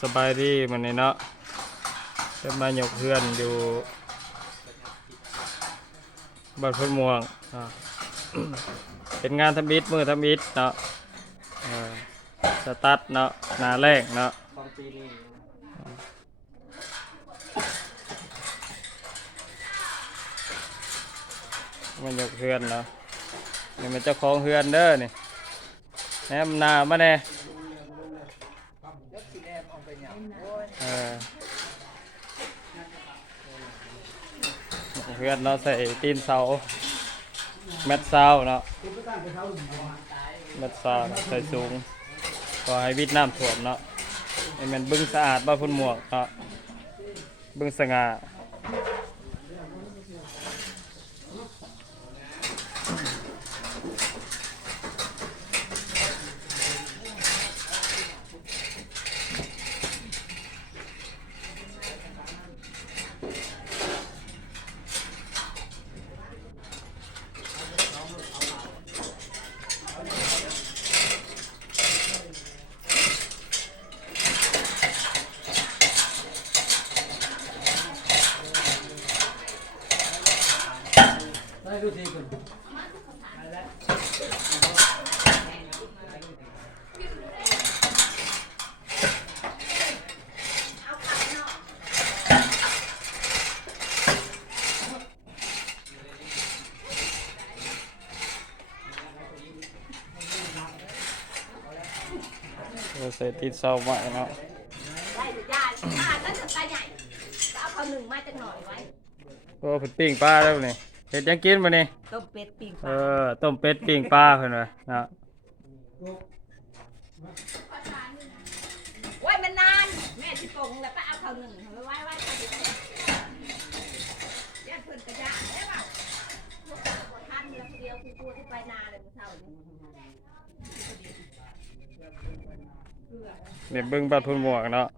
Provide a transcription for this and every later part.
สบายดีมันนี่เนาะจะมาหยกเพื่อนอยู่บ้านพุนม่วงเป็นงานทำอิฐมือทำอิฐเนาะสตัดเนาะนาแรกเนาะมาหยกเพื่อนเนาะนี่มันเจ้าของเพื่อนเด้อนี่แหนนามาแน่เพื่อนเราใส่ตีนเสาแมทเสาเนาะแมทเสาใส่สูงก็ให้วิดน้ำท่วมเนาะให้มันบึ้งสะอาดบ้านพุ่นหมวกเนาะบึ้งสง่าดูทีคุณใส่ตีนเสาใหม่เนาะได้ยาก็จะตาใหญ่ก็เอาข้าวหนึ่งมาจากหน่อยไว้ก็เป็นปิ้งปลาแล้วนี่เห็ดยังกินมานี่ต้มเป็ดปิ้งปลาต้มเป็ดปิ้งปลาเพิ่นว่าเนาะไว้มันนานแม่ที่ปงแล้วก็เอาข้าวหนึ่งไว้ข้าวหนึ่งแยกเพิ่นกระยาได้ป่ะท่านแล้วเดียวคือตัวที่ไปนาเลยมันเท่านี้เนี่ยเบิ่งบ้านพุ่นหมวกเนาะ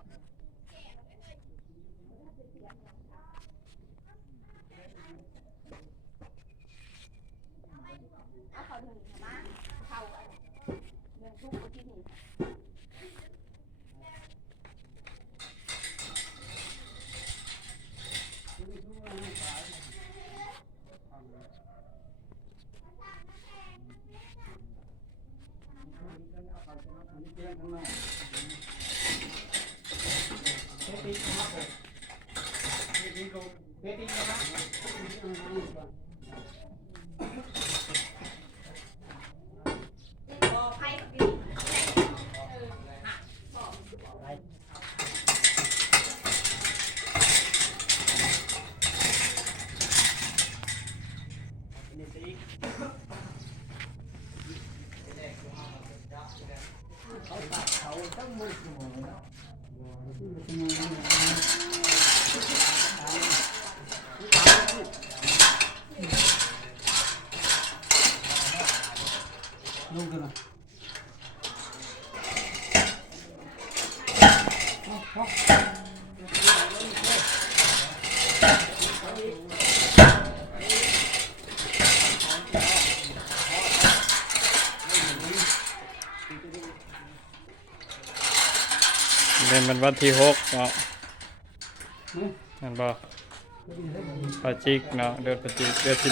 ลงกันนะเนี่ยมันวันที่6เนาะนั่นบ่ปาจิกเนาะเดือนปาจิกเดือน11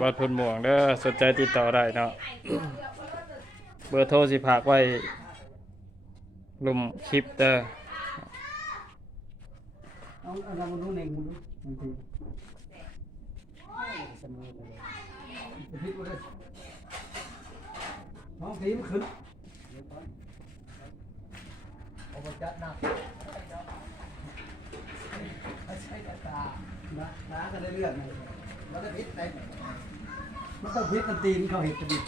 บ้านพุ่นหมวกเด้อสนใจติดต่อได้เนาะเบอร์โทรสิฝากไว้ลุ่มคลิปเด้อเอาเรามาดูเองดูบางทีพิษมาเลยน้องทีมขึ้นเอาไปจัดหนักไม่ใช่ตาน้าก็ได้เลือดเลยมันจะพิษไหนมันต้องพิษมันตีนเขาเห็นกระดิก